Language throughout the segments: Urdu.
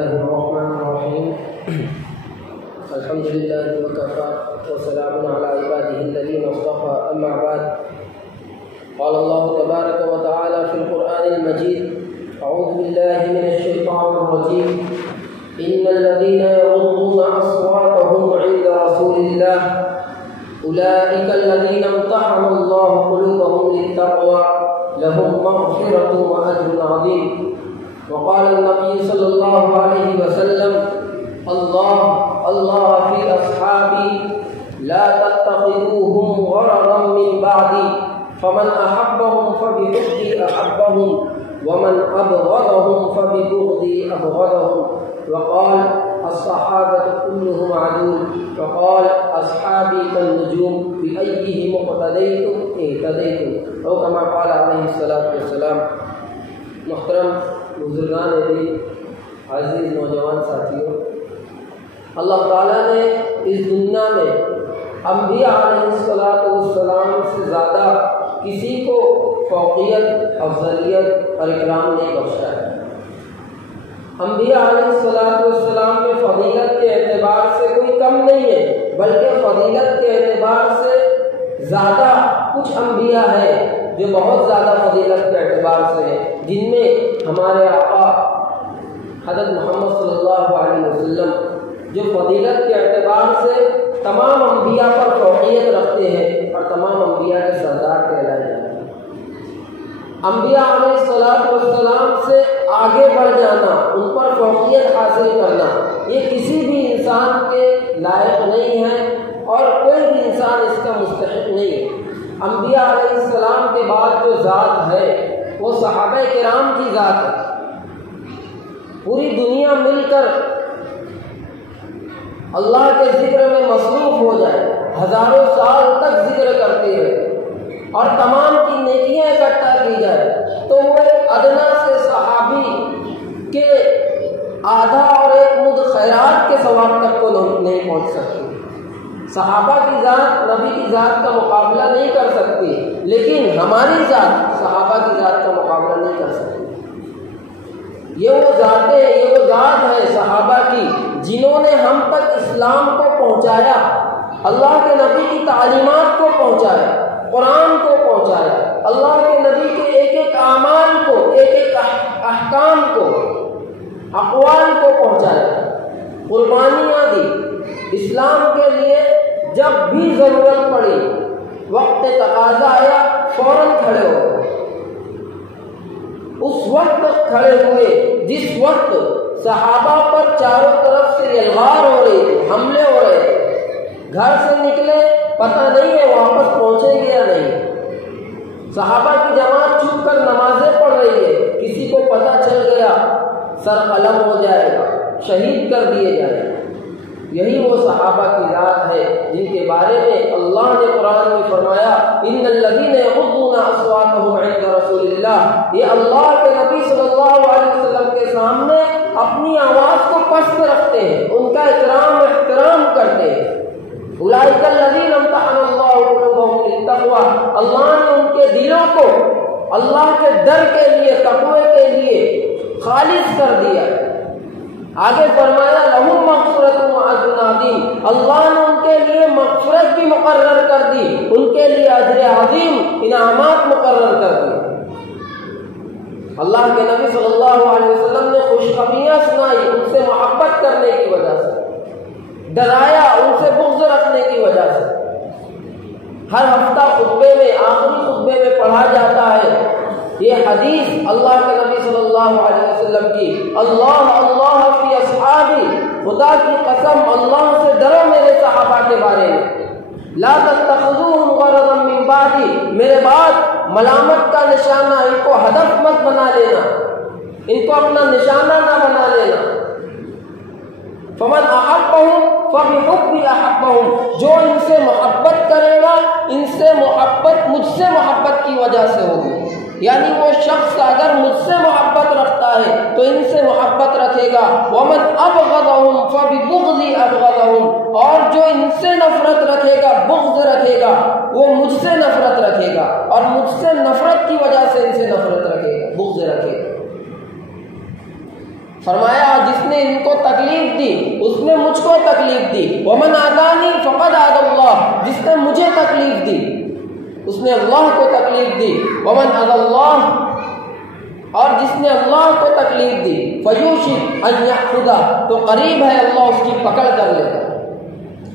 الله الرحمن الرحيم الحمد لله وكفى وسلام على عباده الذين اصطفى أما بعد قال الله تبارك وتعالى في القرآن المجيد أعوذ بالله من الشيطان الرجيم إن الذين يغضون أصواتهم عند رسول الله أولئك الذين امتحن الله قلوبهم للتقوى لهم مغفرة وأجر عظيم وقال النبي صلى الله عليه وسلم الله في أصحابي لا تتخذوهم غرضا من بعدي فمن أحبهم فبحبي أحبهم ومن أبغضهم فببغضي أبغضهم وقال الصحابة كلهم عدول وقال أصحابي كالنجوم بأيهم اقتديتم اهتديتم أو كما قال عليه الصلاة والسلام. محترم بزرگان دین، عزیز نوجوان ساتھیوں، اللہ تعالیٰ نے اس دنیا میں انبیاء علیہ السلام سے زیادہ کسی کو فوقیت، افضلیت اور اکرام نہیں بخشا ہے. انبیاء علیہ السلام میں فضیلت کے اعتبار سے کوئی کم نہیں ہے، بلکہ فضیلت کے اعتبار سے زیادہ کچھ انبیاء ہیں جو بہت زیادہ فضیلت کے اعتبار سے ہیں، جن میں ہمارے آقا حضرت محمد صلی اللہ علیہ وسلم جو فضیلت کے اعتبار سے تمام انبیاء پر فوقیت رکھتے ہیں اور تمام انبیاء کے سردار کہلائے جاتے ہیں. انبیاء علیہ السلام سے آگے بڑھ جانا، ان پر فوقیت حاصل کرنا، یہ کسی بھی انسان کے لائق نہیں ہے اور کوئی بھی انسان اس کا مستحق نہیں ہے. انبیاء علیہ السلام کے بعد جو ذات ہے وہ صحابہ کرام کی ذات ہے. پوری دنیا مل کر اللہ کے ذکر میں مصروف ہو جائے، ہزاروں سال تک ذکر کرتے ہیں اور تمام کی نیکیاں اکٹھا کی جائے، تو وہ ایک ادنا سے صحابی کے آدھا اور ایک مد خیرات کے ثواب تک کو نہیں پہنچ سکتی. صحابہ کی ذات نبی کی ذات کا مقابلہ نہیں کر سکتی، لیکن ہماری ذات صحابہ کی ذات کا مقابلہ نہیں کر سکتی. یہ وہ ذاتیں ہیں، یہ وہ ذات ہے صحابہ کی جنہوں نے ہم تک اسلام کو پہنچایا، اللہ کے نبی کی تعلیمات کو پہنچایا، قرآن کو پہنچایا، اللہ کے نبی کے ایک ایک اعمال کو، ایک ایک احکام کو، اقوال کو پہنچایا، قربانیاں دی اسلام کے لیے. جب بھی ضرورت پڑی، وقت تقاضا آیا، فوراً کھڑے ہو گئے. اس وقت کھڑے ہوئے جس وقت صحابہ پر چاروں طرف سے الغار ہو رہی تھی، حملے ہو رہے تھے. گھر سے نکلے، پتہ نہیں ہے واپس پہنچے گے یا نہیں. صحابہ کی جماعت چھپ کر نمازیں پڑھ رہی ہے، کسی کو پتہ چل گیا سر قلم ہو جائے گا، شہید کر دیے جائیں گے. یہی وہ صحابہ کی ذات ہے جن کے بارے میں اللہ نے قرآن میں فرمایا ان الذین یغضون اصواتهم عند رسول اللہ. یہ اللہ کے نبی صلی اللہ علیہ وسلم کے سامنے اپنی آواز کو پست رکھتے ہیں، ان کا احترام کرتے ہیں. اولئک الذین امتحن اللہ قلوبهم للتقوى. اللہ نے ان کے دلوں کو اللہ کے ڈر کے لیے، تقوی کے لیے خالص کر دیا. آگے فرمایا لہم مغفرۃ واجر عظیم. اللہ نے ان کے لیے مغفرت بھی مقرر کر دی، ان کے لیے اجر عظیم انعامات مقرر کر دی. اللہ کے نبی صلی اللہ علیہ وسلم نے خوشخبریاں سنائی ان سے محبت کرنے کی وجہ سے، ڈرایا ان سے بغض رکھنے کی وجہ سے. ہر ہفتہ خطبے میں، آخری خطبے میں پڑھا جاتا ہے یہ حدیث اللہ کے نبی صلی اللہ علیہ وسلم کی، اللہ فی اصحابی. خدا کی قسم اللہ سے ڈرو میرے صحابہ کے بارے میں. لا تتخذوهم غرضا من بعدی. میرے بعد ملامت کا نشانہ، ان کو ہدف مت بنا لینا، ان کو اپنا نشانہ نہ بنا لینا. فمن احبهم فبحبی احبهم. جو ان سے محبت کرے گا، ان سے محبت مجھ سے محبت کی وجہ سے ہوگی. یعنی وہ شخص اگر مجھ سے محبت رکھتا ہے تو ان سے محبت رکھے گا. ومن ابغضهم فببغضی ابغضهم. اور جو ان سے نفرت رکھے گا، بغض رکھے گا، وہ مجھ سے نفرت رکھے گا، اور مجھ سے نفرت کی وجہ سے ان سے نفرت رکھے گا، بغض رکھے گا. فرمایا جس نے ان کو تکلیف دی اس نے مجھ کو تکلیف دی، ومن آذانی فقد آذى اللہ، جس نے مجھے تکلیف دی اس نے اللہ کو تکلیف دی، ومن آذى اللہ، اور جس نے اللہ کو تکلیف دی فیوشک ان یأخذہ، تو قریب ہے اللہ اس کی پکڑ کر لے گا۔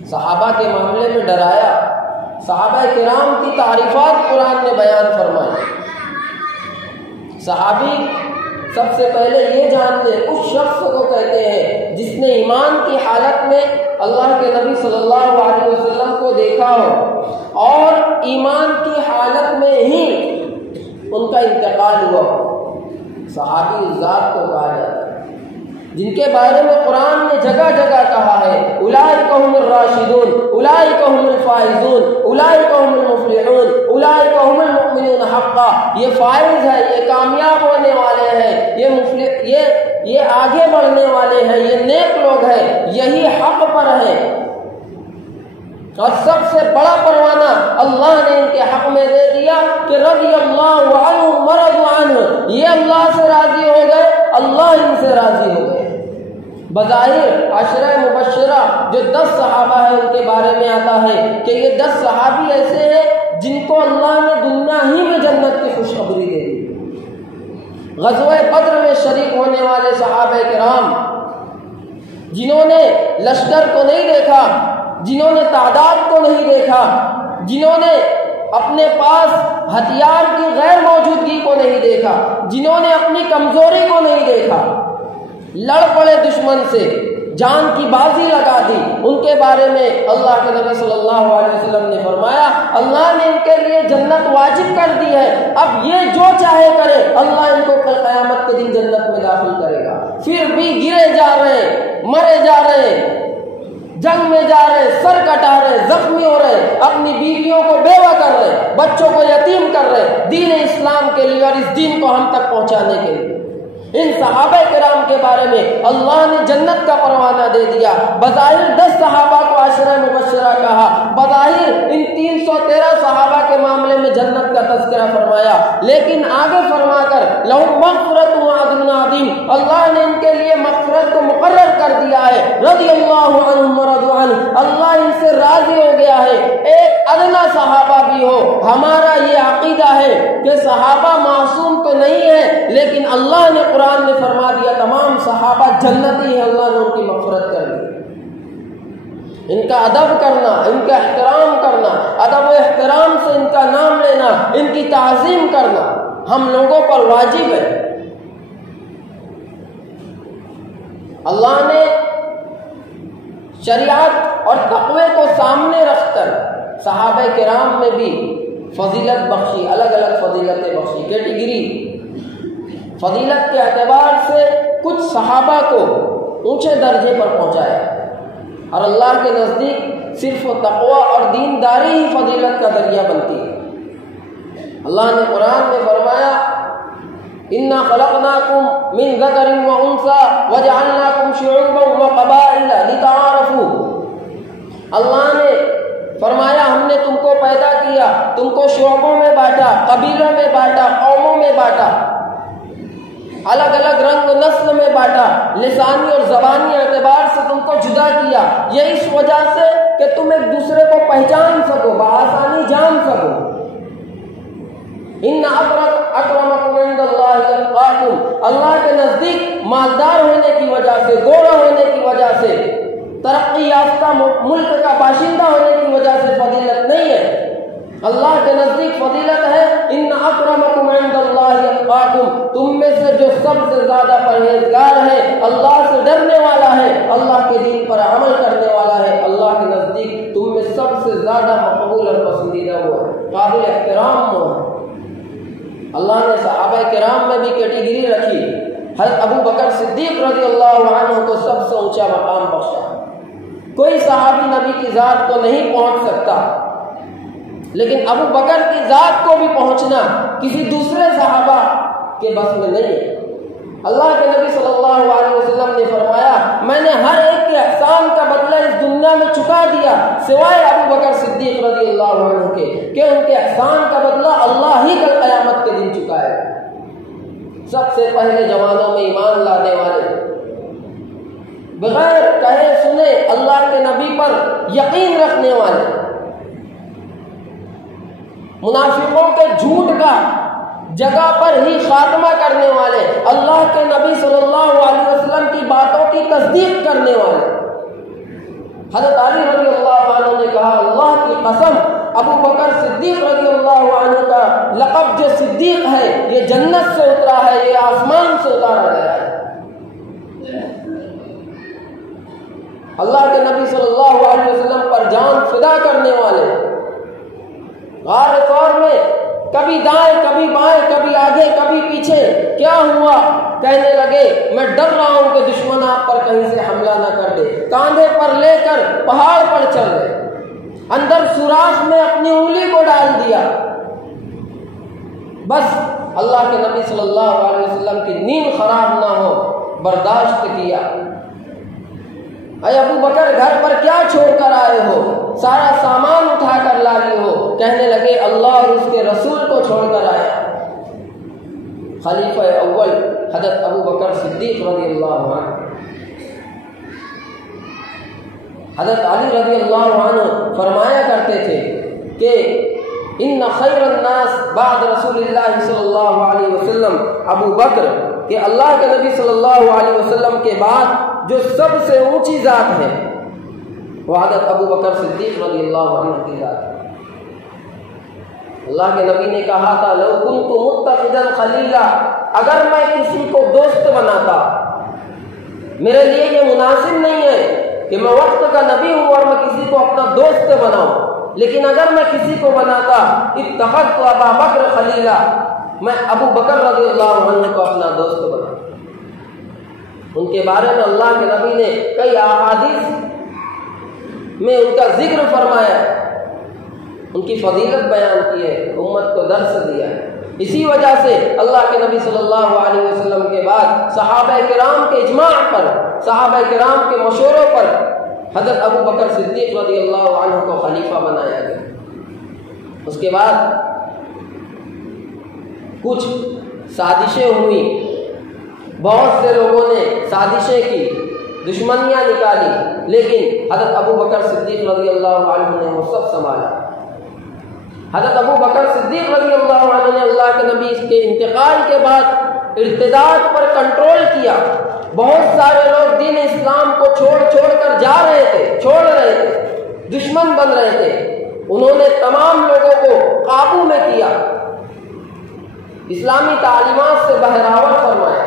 صحابہ کے معاملے میں ڈرایا، صحابہ کرام کی تعریفات قرآن نے بیان فرمائی۔ صحابی سب سے پہلے یہ جان لے اس شخص کو کہتے ہیں جس نے ایمان کی حالت میں اللہ کے نبی صلی اللہ علیہ وسلم کو دیکھا ہو اور ایمان کی حالت میں ہی ان کا انتقال ہوا، صحابی اس ذات کو کہا جاتا ہے جن کے بارے میں قرآن نے جگہ جگہ کہا ہے اولئک هم الراشدون، اولئک هم الفائزون، اولئک هم المفلحون، اولئک هم المؤمنون حقا، یہ فائز ہے، یہ کامیاب ہونے والے ہیں، یہ آگے بڑھنے والے ہیں، یہ نیک لوگ ہیں، یہی حق پر ہیں۔ اور سب سے بڑا پروانہ اللہ نے ان کے حق میں دے دیا کہ رضی اللہ عنہم ورضوا عنہ، یہ اللہ سے راضی ہو گئے، اللہ ان سے راضی ہو گئے۔ بظاہر عشرہ مبشرہ جو 10 صحابہ ہیں ان کے بارے میں آتا ہے کہ یہ 10 صحابی ایسے ہیں جن کو اللہ نے دنیا ہی میں جنت کی خوشخبری دے دی۔ غزوہ بدر میں شریک ہونے والے صحابہ کرام جنہوں نے لشکر کو نہیں دیکھا، جنہوں نے تعداد کو نہیں دیکھا، جنہوں نے اپنے پاس ہتھیار کی غیر موجودگی کو نہیں دیکھا، جنہوں نے اپنی کمزوری کو نہیں دیکھا، لڑ پڑے دشمن سے، جان کی بازی لگا دی، ان کے بارے میں اللہ کے نبی صلی اللہ علیہ وسلم نے فرمایا اللہ نے ان کے لیے جنت واجب کر دی ہے، اب یہ جو چاہے کرے اللہ ان کو کل قیامت کے دن جنت میں داخل کرے گا۔ پھر بھی گرے جا رہے، مرے جا رہے، جنگ میں جا رہے، سر کٹا رہے، زخمی ہو رہے، اپنی بیویوں کو بیوہ کر رہے، بچوں کو یتیم کر رہے دین اسلام کے لیے اور اس دین کو ہم تک پہنچانے کے لیے۔ ان صحابہ کرام کے بارے میں اللہ نے جنت کا پروانہ دے دیا۔ بظاہر 10 صحابہ کو عشرہ مبشرہ کہا، بظاہر ان 313 صحابہ کے معاملے میں جنت کا تذکرہ فرمایا، لیکن آگے فرما کر لہم مغفرۃ واجر عظیم، اللہ نے ان کے لیے مغفرت کو مقرر کر دیا ہے۔ رضی اللہ عنہم ورضوا عنہ، اللہ ان سے راضی ہو گیا ہے۔ ایک ادنا صحابہ بھی ہو، ہمارا یہ عقیدہ ہے کہ صحابہ معصوم تو نہیں ہے، لیکن اللہ نے قرآن نے فرما دیا تمام صحابہ جنتی ہیں، اللہ نے ان کی مغفرت کر دی۔ ان کا ادب کرنا، ان کا احترام کرنا، ادب و احترام سے ان کا نام لینا، ان کی تعظیم کرنا ہم لوگوں پر واجب ہے۔ اللہ نے شریعت اور تقوی کو سامنے رکھ کر صحابہ کرام میں بھی فضیلت بخشی، الگ الگ فضیلتیں بخشی، کیٹیگری فضیلت کے اعتبار سے کچھ صحابہ کو اونچے درجے پر پہنچایا، اور اللہ کے نزدیک صرف تقوی اور دینداری ہی فضیلت کا ذریعہ بنتی ہے۔ اللہ نے قرآن میں فرمایا اِنَّا خَلَقْنَاكُم مِّن ذَكَرٍ وَأُنثَىٰ وَجَعَلْنَاكُمْ شُعُوبًا وَقَبَائِلَ لِتَعَارَفُوا، اللہ نے فرمایا ہم نے تم کو پیدا کیا، تم کو شعبوں میں بانٹا، قبیلوں میں بانٹا، قوموں میں بانٹا، الگ الگ رنگ و نسل میں بانٹا، لسانی اور زبانی اعتبار سے تم کو جدا کیا، یہ اس وجہ سے کہ تم ایک دوسرے کو پہچان سکو، بآسانی جان سکو۔ ان اکرمکم عند اللہ اتقاکم، اللہ کے نزدیک مالدار ہونے کی وجہ سے، گورا ہونے کی وجہ سے، ترقی یافتہ ملک کا باشندہ ہونے کی وجہ سے فضیلت نہیں ہے، اللہ کے نزدیک فضیلت ہے ان اکرمکم عند اللہ اتقاکم، تم میں سے جو سب سے زیادہ پرہیزگار ہے، اللہ سے ڈرنے والا ہے، اللہ کے دین پر عمل کرنے والا ہے، اللہ کے نزدیک تم میں سب سے زیادہ مقبول اور پسندیدہ وہ ہے، قابل احترام وہ ہے۔ اللہ نے صحابہ کرام میں بھی کیٹیگری رکھی، حضرت ابو بکر صدیق رضی اللہ عنہ کو سب سے اونچا مقام بخشا۔ کوئی صحابی نبی کی ذات کو نہیں پہنچ سکتا، لیکن ابو بکر کی ذات کو بھی پہنچنا کسی دوسرے صحابہ کے بس میں نہیں ہے۔ اللہ کے نبی صلی اللہ علیہ وسلم نے فرمایا میں نے ہر ایک کے احسان کا بدلہ اس دنیا میں چکا دیا سوائے ابو بکر صدیق رضی اللہ عنہ کے، کہ ان کے احسان کا بدلہ اللہ ہی کل قیامت کے دن چکائے۔ سب سے پہلے زمانوں میں ایمان لانے والے بغیر کہے سنے اللہ کے نبی پر یقین رکھنے والے، منافقوں کے جھوٹ کا جگہ پر ہی خاتمہ کرنے والے، اللہ کے نبی صلی اللہ علیہ وسلم کی باتوں کی تصدیق کرنے والے۔ حضرت علی رضی اللہ عنہ نے کہا اللہ کی قسم، ابو بکر صدیق رضی اللہ عنہ کا لقب جو صدیق ہے یہ جنت سے اترا ہے، یہ آسمان سے اتارا گیا ہے۔ اللہ کے نبی صلی اللہ علیہ وسلم پر جان فدا کرنے والے، غار ثور میں کبھی دائیں کبھی بائیں کبھی آگے کبھی پیچھے، کیا ہوا؟ کہنے لگے میں ڈر رہا ہوں کہ دشمن آپ پر کہیں سے حملہ نہ کر دے، کاندھے پر لے کر پہاڑ پر چل گئے، اندر سوراخ میں اپنی انگلی کو ڈال دیا، بس اللہ کے نبی صلی اللہ علیہ وسلم کی نیند خراب نہ ہو برداشت کیا۔ اے ابو بکر گھر پر کیا چھوڑ کر آئے ہو؟ سارا سامان اٹھا کر لائی ہو؟ کہنے لگے اللہ اور اس کے رسول کو چھوڑ کر آیا۔ خلیفہ اول حضرت ابو بکر صدیق رضی اللہ عنہ، حضرت علی رضی اللہ عنہ فرمایا کرتے تھے کہ ان خیر الناس بعد رسول اللہ صلی اللہ علیہ وسلم ابو بکر، کہ اللہ کے نبی صلی اللہ علیہ وسلم کے بعد جو سب سے اونچی ذات ہے وہ حضرت ابو بکر صدیق رضی اللہ عنہ کی ذات ہے۔ اللہ کے نبی نے کہا تھا لو کنت متخذا خلیلا، اگر میں کسی کو دوست بناتا، میرے لیے یہ مناسب نہیں ہے کہ میں وقت کا نبی ہوں اور میں کسی کو اپنا دوست بناؤں، لیکن اگر میں کسی کو بناتا اتخذت ابا بکر خلیلا، میں ابو بکر رضی اللہ عنہ کو اپنا دوست بناؤں۔ ان کے بارے میں اللہ کے نبی نے کئی احادیث میں ان کا ذکر فرمایا، ان کی فضیلت بیان کی ہے، امت کو درس دیا ہے۔ اسی وجہ سے اللہ کے نبی صلی اللہ علیہ وسلم کے بعد صحابہ کرام کے اجماع پر، صحابہ کرام کے مشوروں پر حضرت ابو بکر صدیق رضی اللہ عنہ کو خلیفہ بنایا گیا۔ اس کے بعد کچھ سازشیں ہوئی، بہت سے لوگوں نے سازشیں کی، دشمنیاں نکالی، لیکن حضرت ابو بکر صدیق رضی اللہ عنہ نے وہ سب سنبھالا۔ حضرت ابو بکر صدیق رضی اللہ عنہ نے اللہ کے نبی کے انتقال کے بعد ارتداد پر کنٹرول کیا۔ بہت سارے لوگ دین اسلام کو چھوڑ کر جا رہے تھے، چھوڑ رہے تھے، دشمن بن رہے تھے، انہوں نے تمام لوگوں کو قابو میں کیا، اسلامی تعلیمات سے بہراور فرمایا۔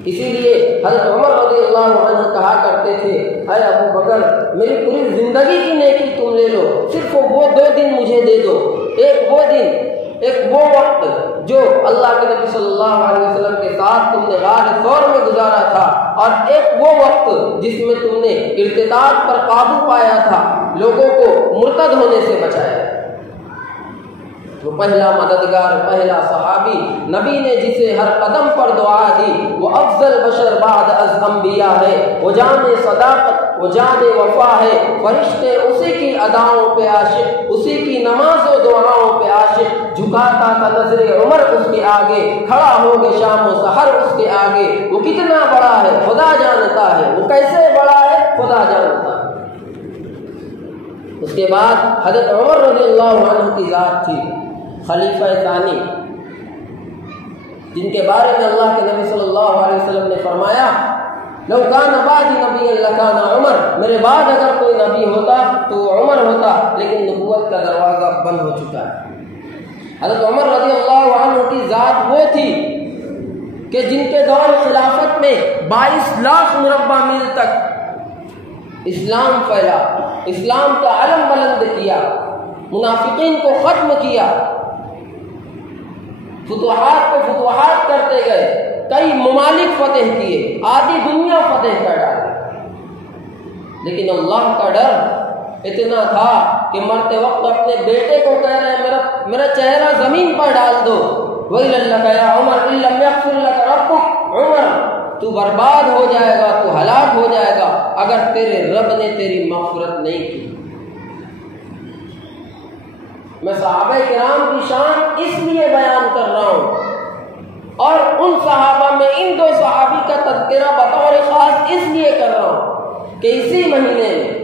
اسی لیے حضرت عمر رضی اللہ عنہ کہا کرتے تھے اے ابو بکر میری پوری زندگی کی نیکی تم لے لو، صرف وہ 2 دن مجھے دے دو، ایک وہ دن، ایک وہ وقت جو اللہ کے نبی صلی اللہ علیہ وسلم کے ساتھ تم نے غار ثور میں گزارا تھا، اور ایک وہ وقت جس میں تم نے ارتداد پر قابو پایا تھا، لوگوں کو مرتد ہونے سے بچایا۔ وہ پہلا مددگار، پہلا صحابی، نبی نے جسے ہر قدم پر دعا دی، وہ افضل بشر بعد از انبیاء ہے، وہ جان صداقت، وہ جان وفا ہے، فرشتے اسی کی اداؤں پہ عاشق، اسی کی نماز و دعاؤں پہ عاشق، جھکاتا تھا نظر عمر اس کے آگے، کھڑا ہو گے شام و سحر اس کے آگے، وہ کتنا بڑا ہے خدا جانتا ہے، وہ کیسے بڑا ہے خدا جانتا ہے۔ اس کے بعد حضرت عمر رضی اللہ عنہ کی ذات تھی، خلیفہ ثانی، جن کے بارے میں اللہ کے نبی صلی اللہ علیہ وسلم نے فرمایا لو کان بعدی نبی لکان عمر، میرے بعد اگر کوئی نبی ہوتا تو عمر ہوتا، لیکن نبوت کا دروازہ بند ہو چکا ہے۔ حضرت عمر رضی اللہ عنہ کی ذات وہ تھی کہ جن کے دور خلافت میں 22 لاکھ مربع میل تک اسلام پھیلا، اسلام کا علم بلند کیا، منافقین کو ختم کیا، فتوحات پہ فتوحات کرتے گئے، کئی ممالک فتح کیے، آدھی دنیا فتح کر ڈالی، لیکن اللہ کا ڈر اتنا تھا کہ مرتے وقت اپنے بیٹے کو کہہ رہے ہیں میرا چہرہ زمین پر ڈال دو، وَإِلَّا لَكَ يَا عُمَرْ إِن لَّمْ يَغْفِرْ لَكَ رَبُّكَ، عمر تو برباد ہو جائے گا، تو ہلاک ہو جائے گا اگر تیرے رب نے تیری مغفرت نہیں کی۔ میں صحابہ کرام کی شان اس لیے بیان کر رہا ہوں، اور ان صحابہ میں ان 2 صحابی کا تذکرہ بطور خاص اس لیے کر کہ اسی مہینے میں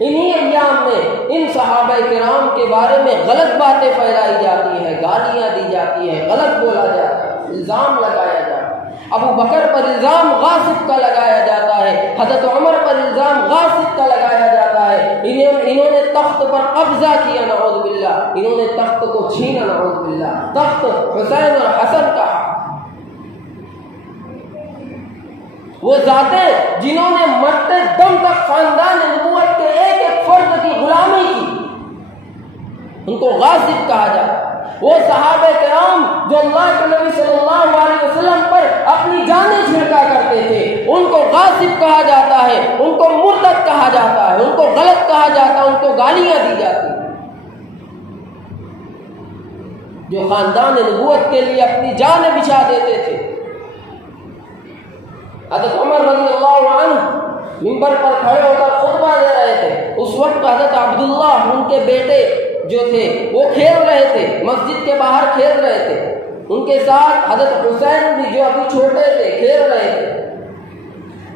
انہی ایام میں ان صحابہ کرام کے بارے میں غلط باتیں پھیلائی جاتی ہیں، گالیاں دی جاتی ہیں، غلط بولا جاتا ہے، الزام لگایا جاتا ہے۔ ابو بکر پر الزام غاصب کا لگایا جاتا ہے، حضرت عمر پر الزام غاصب کا لگایا جاتا ہے، انہوں نے تخت پر قبضہ کیا، نعوذ باللہ، انہوں نے تخت کو چھینا، نعوذ باللہ، تخت حسین اور حسن کا۔ وہ ذاتیں جنہوں نے مرتے دم تک خاندان نبوت کے ایک ایک فرد کی غلامی کی، ان کو غاصب کہا جاتا ہے۔ وہ صحابہ کرام جو اللہ کے نبی صلی اللہ علیہ وسلم پر اپنی جانیں چھڑکا کرتے تھے، ان کو غاصب کہا جاتا ہے، ان کو مرتد کہا جاتا ہے، ان کو غلط کہا جاتا ہے، ان کو گالیاں دی جاتی ہیں۔ جو خاندان نبوت کے لیے اپنی جانیں بچھا دیتے تھے۔ حضرت عمر رضی اللہ عنہ منبر پر کھڑے ہو کر خطبہ دے رہے تھے، اس وقت حضرت عبداللہ ان کے بیٹے جو تھے وہ کھیل رہے تھے، مسجد کے باہر کھیل رہے تھے، ان کے ساتھ حضرت حسین بھی جو ابھی چھوٹے تھے کھیل رہے تھے،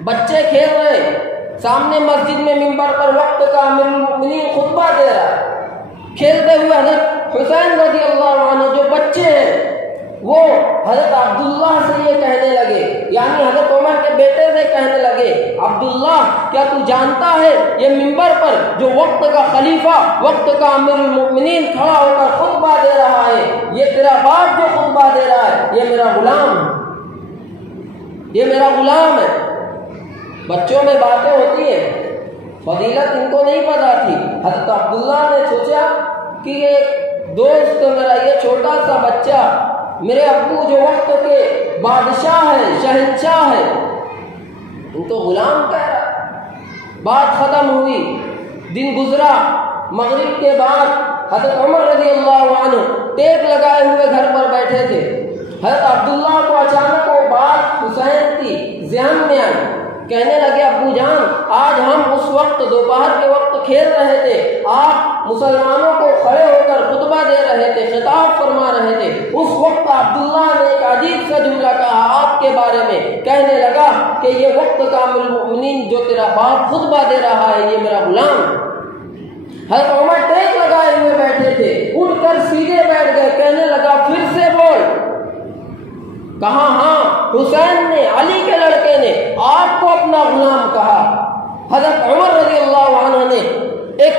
بچے کھیل رہے، سامنے مسجد میں منبر پر وقت کا امیر المؤمنین خطبہ دے رہا ہے، کھیلتے ہوئے حضرت حسین رضی اللہ عنہ جو بچے ہیں وہ حضرت عبداللہ سے یہ کہنے لگے، یعنی حضرت عمر کے بیٹے سے کہنے لگے، عبداللہ کیا تو جانتا ہے یہ منبر پر جو وقت کا خلیفہ، وقت کا امیر المؤمنین کھڑا ہو کر خطبہ دے رہا ہے، یہ تیرا باپ جو خطبہ دے رہا ہے یہ میرا غلام ہے، یہ میرا غلام ہے۔ بچوں میں باتیں ہوتی ہیں، فضیلت ان کو نہیں پتا تھی۔ حضرت عبداللہ نے سوچا کہ یہ دوست میرا، یہ چھوٹا سا بچہ میرے ابو جو وقت کے بادشاہ ہیں، شہنشاہ ہیں، ان کو غلام کہہ رہا۔ بات ختم ہوئی، دن گزرا، مغرب کے بعد حضرت عمر رضی اللہ عنہ ٹیک لگائے ہوئے گھر پر بیٹھے تھے۔ حضرت عبداللہ کو اچانک وہ بات حسین کی ذہن میں آئی، کہنے لگے ابو جان آج ہم اس وقت دوپہر کے وقت کھیل رہے تھے، آپ مسلمانوں کو کھڑے ہو کر خطبہ دے رہے تھے، خطاب فرما رہے تھے، اس وقت عبداللہ نے ایک عجیب سا جملہ کہا آپ کے بارے میں، کہنے لگا کہ یہ وقت کا امیر المؤمنین جو تیرا باپ خطبہ دے رہا ہے یہ میرا غلام ہے۔ حضرت عمر ٹیک لگائے ہوئے بیٹھے تھے، اٹھ کر سیدھے بیٹھ گئے، کہنے لگا پھر سے بول۔ کہا ہاں، حسین نے، علی کے لڑکے نے آپ کو اپنا غلام کہا۔ حضرت عمر رضی اللہ عنہ نے ایک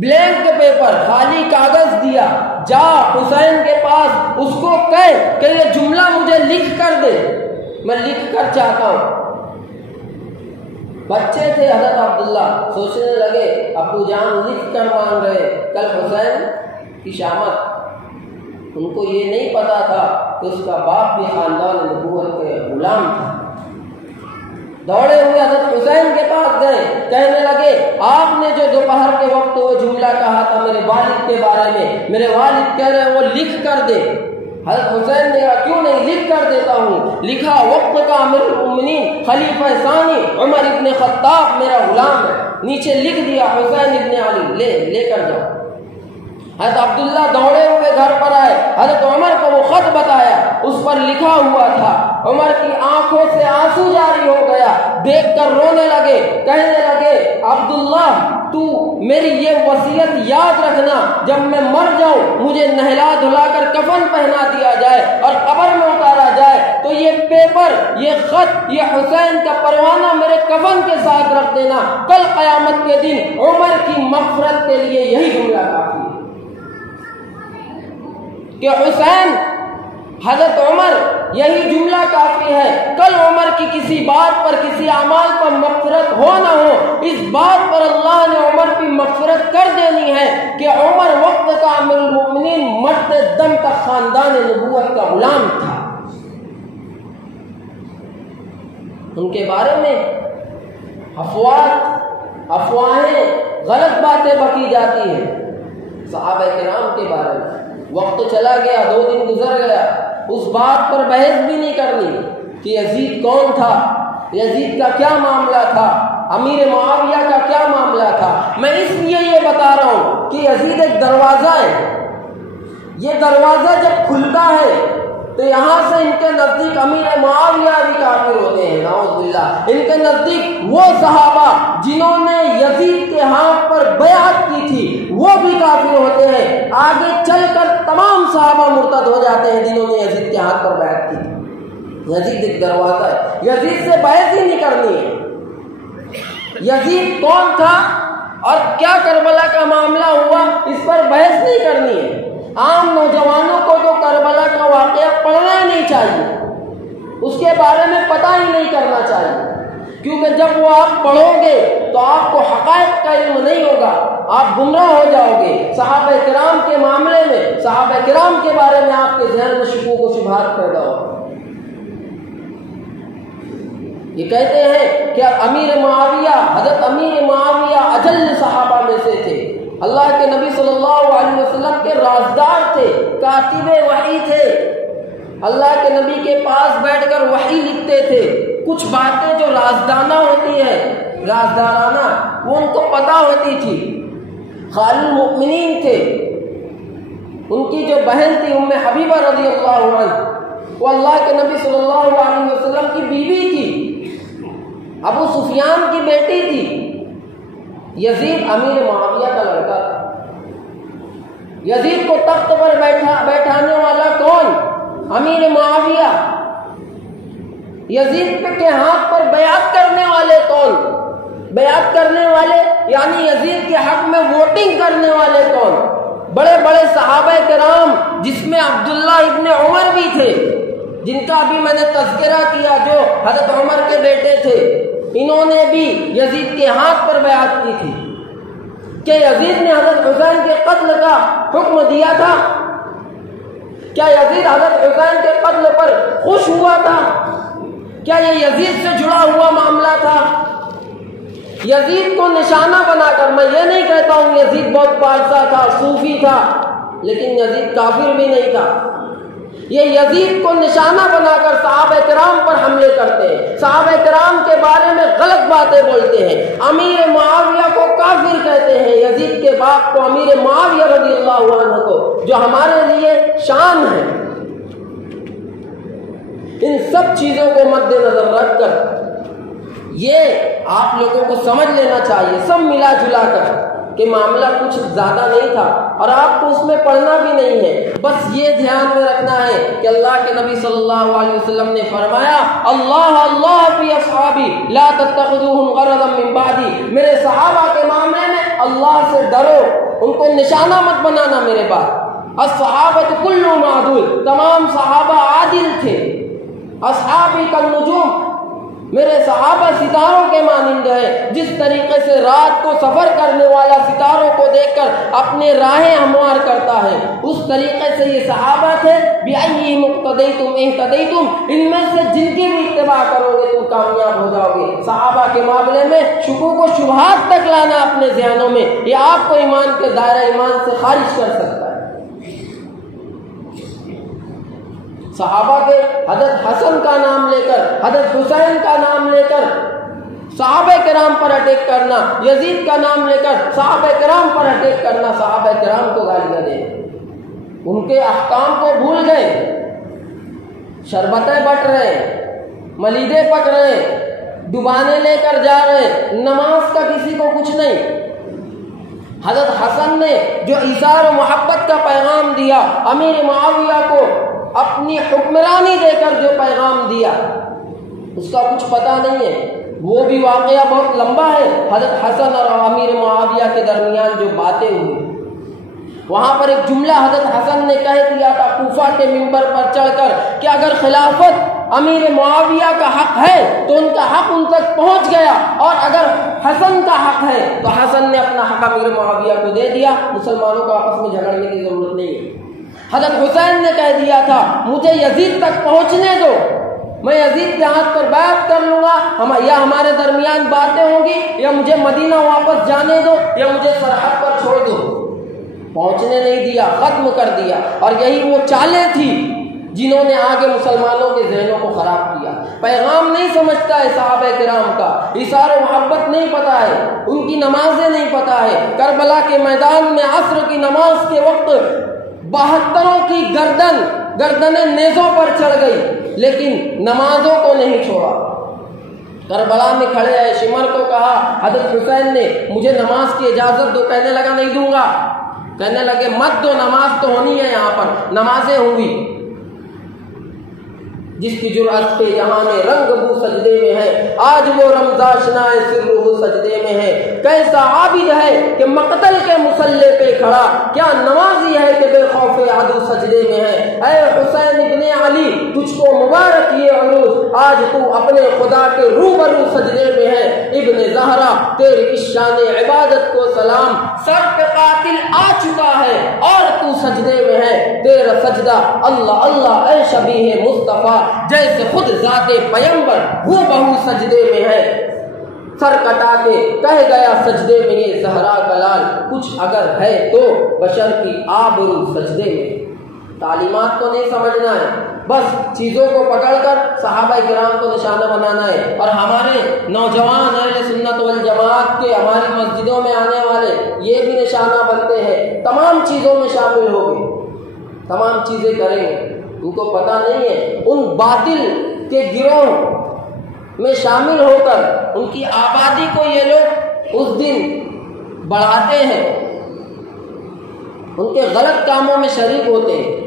بلینک پیپر، خالی کاغذ دیا، جا حسین کے پاس اس کو کہہ کہ یہ جملہ مجھے لکھ کر دے، میں لکھ کر چاہتا ہوں۔ بچے تھے حضرت عبداللہ، سوچنے لگے ابو جان لکھ کر مانگ رہے کل حسین کی شامت۔ ان کو یہ نہیں پتا تھا کہ اس کا باپ بھی خاندان نبوت کے غلام تھا۔ دوڑے ہوئے حضرت حسین کے پاس گئے، کہنے لگے آپ نے جو دوپہر کے وقت وہ جملہ کہا تھا میرے والد کے بارے میں، میرے والد کہہ رہے ہیں وہ لکھ کر دے۔ حضرت حسین نے کہا کیوں نہیں، لکھ کر دیتا ہوں۔ لکھا وقت کا امیر المؤمنین خلیفہ ثانی عمر ابن خطاب میرا غلام ہے، نیچے لکھ دیا حسین ابن علی، لے کر جاؤ۔ حضرت عبداللہ دوڑے ہوئے گھر پر آئے، حضرت عمر کو وہ خط بتایا، اس پر لکھا ہوا تھا۔ عمر کی آنکھوں سے آنسو جاری ہو گیا، دیکھ کر رونے لگے، کہنے لگے عبداللہ تو میری یہ وصیت یاد رکھنا، جب میں مر جاؤں مجھے نہلا دھلا کر کفن پہنا دیا جائے اور قبر میں اتارا جائے تو یہ پیپر، یہ خط، یہ حسین کا پروانہ میرے کفن کے ساتھ رکھ دینا، کل قیامت کے دن عمر کی مغفرت کے لیے یہی جملہ کافی ہے کہ حسین، حضرت عمر، یہی جملہ کافی ہے، کل عمر کی کسی بات پر، کسی اعمال پر مغفرت ہو نہ ہو، اس بات پر اللہ نے عمر کی مغفرت کر دینی ہے کہ عمر وقت کا امیر المؤمنین مرتے دم تک خاندان نبوت کا غلام تھا۔ ان کے بارے میں افواہیں، غلط باتیں بکی جاتی ہیں صحابہ کرام کے بارے میں۔ وقت چلا گیا، 2 دن گزر گیا، اس بات پر بحث بھی نہیں کرنی کہ یزید کون تھا، یزید کا کیا معاملہ تھا، امیر معاویہ کا کیا معاملہ تھا۔ میں اس لیے یہ بتا رہا ہوں کہ یزید ایک دروازہ ہے، یہ دروازہ جب کھلتا ہے تو یہاں سے ان کے نزدیک امیر معاویہ بھی کافر ہوتے ہیں، نعوذ باللہ۔ ان کے نزدیک وہ صحابہ جنہوں نے یزید کے ہاتھ پر بیعت کی تھی وہ بھی کافر ہوتے ہیں۔ آگے چل کر تمام صحابہ مرتد ہو جاتے ہیں جنہوں نے یزید کے ہاتھ پر بیعت کی تھی۔ یزید ایک دروازہ ہے، یزید سے بیعت ہی نہیں کرنی ہے۔ یزید کون تھا اور کیا کربلا کا معاملہ ہوا اس پر بحث نہیں کرنی ہے۔ عام نوجوانوں کو تو کربلا کا واقعہ پڑھنا ہی نہیں چاہیے، اس کے بارے میں پتہ ہی نہیں کرنا چاہیے، کیونکہ جب وہ آپ پڑھو گے تو آپ کو حقائق کا علم نہیں ہوگا، آپ گمراہ ہو جاؤ گے۔ صحابہ کرام کے معاملے میں، صحابہ کرام کے بارے میں آپ کے ذہن میں شکوک و شبہات پیدا ہوگا۔ یہ کہتے ہیں کہ امیر معاویہ، حضرت امیر معاویہ اجل صحابہ میں سے تھے، اللہ کے نبی صلی اللہ علیہ وسلم کے رازدار تھے، کاتب وحی تھے، اللہ کے نبی کے پاس بیٹھ کر وحی لکھتے تھے۔ کچھ باتیں جو رازدانہ ہوتی ہیں، رازدارانہ، وہ ان کو پتہ ہوتی تھی۔ خالد المؤمنین تھے، ان کی جو بہن تھی ام حبیبہ رضی اللہ عنہ، وہ اللہ کے نبی صلی اللہ علیہ وسلم کی بیوی تھی، ابو سفیان کی بیٹی تھی۔ یزید امیر معاویہ کا لڑکا تھا۔ یزید کو تخت پر بیٹھانے والا کون؟ امیر معاویہ۔ یزید کے ہاتھ پر بیعت کرنے والے کون؟ بیعت کرنے والے یعنی یزید کے حق میں ووٹنگ کرنے والے کون؟ بڑے بڑے صحابہ کرام، جس میں عبداللہ ابن عمر بھی تھے، جن کا بھی میں نے تذکرہ کیا، جو حضرت عمر کے بیٹے تھے۔ انہوں نے بھی یزید کے ہاتھ پر بیعت کی تھی کہ یزید نے حضرت حسین کے قتل کا حکم دیا تھا۔ کیا یزید حضرت حسین کے قتل پر خوش ہوا تھا؟ کیا یہ یزید سے جڑا ہوا معاملہ تھا؟ یزید کو نشانہ بنا کر، میں یہ نہیں کہتا ہوں یزید بہت پارسا تھا، صوفی تھا، لیکن یزید کافر بھی نہیں تھا۔ یہ یزید کو نشانہ بنا کر صحابہ کرام پر حملے کرتے ہیں، صحابہ کرام کے بارے میں غلط باتیں بولتے ہیں، امیر معاویہ کو کافر کہتے ہیں، یزید کے باپ کو امیر معاویہ رضی اللہ عنہ کو، جو ہمارے لیے شان ہے۔ ان سب چیزوں کو مد نظر رکھ کر یہ آپ لوگوں کو سمجھ لینا چاہیے، سب ملا جلا کر، کہ معاملہ کچھ زیادہ نہیں تھا اور آپ کو اس میں پڑھنا بھی نہیں ہے۔ بس یہ دھیان میں رکھنا ہے کہ اللہ کے نبی صلی اللہ علیہ وسلم نے فرمایا، اللہ اللہ فی اصحابی لا تتخذوہم غرضا من بعدی، میرے صحابہ کے معاملے میں اللہ سے ڈرو، ان کو نشانہ مت بنانا میرے بعد۔ الصحابۃ کلھم عدول، تمام صحابہ عادل تھے۔ اصحابی کالنجوم، میرے صحابہ ستاروں کے مانند ہے، جس طریقے سے رات کو سفر کرنے والا ستاروں کو دیکھ کر اپنے راہیں ہموار کرتا ہے، اس طریقے سے یہ صحابہ تھے۔ بِأَيِّهِمْ اقْتَدَيْتُمْ اهْتَدَيْتُمْ، ان میں سے جن کی بھی اتباع کرو گے تو کامیاب ہو جاؤ گے۔ صحابہ کے معاملے میں شکوک و شبہات تک لانا اپنے ذہنوں میں، یہ آپ کو ایمان کے دائرہ ایمان سے خارج کر سکتا ہے۔ صحابہ کے حضرت حسن کا نام لے کر، حضرت حسین کا نام لے کر صحابہ کرام پر اٹیک کرنا، یزید کا نام لے کر صحابہ کرام پر اٹیک کرنا، صحابہ کرام کو گالیاں دینا، ان کے احکام کو بھول گئے، شربتیں بٹ رہے، ملیدے پک رہے، ڈبانے لے کر جا رہے، نماز کا کسی کو کچھ نہیں۔ حضرت حسن نے جو ایثار و محبت کا پیغام دیا، امیر معاویہ کو اپنی حکمرانی دے کر جو پیغام دیا، اس کا کچھ پتہ نہیں ہے۔ وہ بھی واقعہ بہت لمبا ہے، حضرت حسن اور امیر معاویہ کے درمیان جو باتیں ہوئی، وہاں پر ایک جملہ حضرت حسن نے کہہ دیا تھا کوفہ کے منبر پر چڑھ کر کہ اگر خلافت امیر معاویہ کا حق ہے تو ان کا حق ان تک پہنچ گیا، اور اگر حسن کا حق ہے تو حسن نے اپنا حق امیر معاویہ کو دے دیا، مسلمانوں کو آپس میں جھگڑنے کی ضرورت نہیں ہے۔ حضرت حسین نے کہہ دیا تھا مجھے یزید تک پہنچنے دو، میں یزید کے ہاتھ پر بیعت کر لوں گا، یا ہمارے درمیان باتیں ہوں گی، یا مجھے مدینہ واپس جانے دو، یا مجھے سرحد پر چھوڑ دو۔ پہنچنے نہیں دیا، ختم کر دیا، اور یہی وہ چالیں تھی جنہوں نے آگے مسلمانوں کے ذہنوں کو خراب کیا۔ پیغام نہیں سمجھتا ہے صحابہ کرام کا، ایثار و محبت نہیں پتا ہے، ان کی نمازیں نہیں پتا ہے۔ کربلا کے میدان میں عصر کی نماز کے وقت 72 کی گردن گردنیں نیزوں پر چڑھ گئی لیکن نمازوں کو نہیں چھوڑا۔ کربلا میں کھڑے ہیں، شمر کو کہا، حضرت حسین نے مجھے نماز کی اجازت دو، کہنے لگا نہیں دوں گا، کہنے لگے مت دو، نماز تو ہونی ہے، یہاں پر نمازیں ہوں گی۔ جس کی جرأت پہ یہاں میں رنگ بو سجدے میں ہے، آج وہ رمضاشنا سرہ سجدے میں ہے۔ کیسا عابد ہے کہ مقتل کے مصلے پہ کھڑا، کیا نمازی ہے کہ بے خوف عدو سجدے میں ہے۔ اے حسین ابن علی، تجھ کو مبارک یہ عروج، آج تو اپنے خدا کے روبرو سجدے میں ہے۔ ابن زہرا، تیری اس شان عبادت کو سلام، سر پہ قاتل آ چکا ہے اور تو سجدے میں ہے۔ تیرا سجدہ اللہ اللہ اے شبیہ مصطفیٰ، جیسے خود ذات پیمبر وہ بہو سجدے میں ہے۔ سر کٹا کے کہہ گیا سجدے میں یہ زہرا کا لال، کچھ اگر ہے تو بشر کی آبرو سجدے میں۔ تعلیمات کو نہیں سمجھنا ہے، بس چیزوں کو پکڑ کر صحابہ کرام کو نشانہ بنانا ہے۔ اور ہمارے نوجوان اہل سنت والجماعت کے ہماری مسجدوں میں آنے والے یہ بھی نشانہ بنتے ہیں، تمام چیزوں میں شامل ہو گئے، تمام چیزیں کریں گے، ان کو پتہ نہیں ہے ان باطل کے گروہ میں شامل ہو کر ان کی آبادی کو یہ لوگ اس دن بڑھاتے ہیں، ان کے غلط کاموں میں شریک ہوتے ہیں۔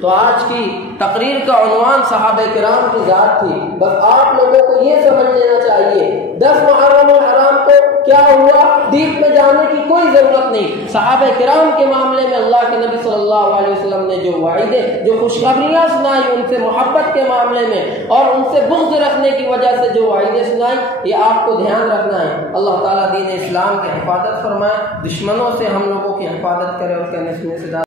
تو آج کی تقریر کا عنوان صحابہ کرام کی ذات تھی، بس آپ لوگوں کو یہ سمجھ لینا چاہیے 10 محرم الحرام کو کیا ہوا ڈیپ میں جانے کی کوئی ضرورت نہیں۔ صحابہ کرام کے معاملے میں اللہ کے نبی صلی اللہ علیہ وسلم نے جو وعیدیں، جو خوشخبریاں سنائی ان سے محبت کے معاملے میں اور ان سے بغض رکھنے کی وجہ سے جو وعیدیں سنائی، یہ آپ کو دھیان رکھنا ہے۔ اللہ تعالیٰ دین اسلام کی حفاظت فرمائے، دشمنوں سے ہم لوگوں کی حفاظت کرے اور کہنے سننے سے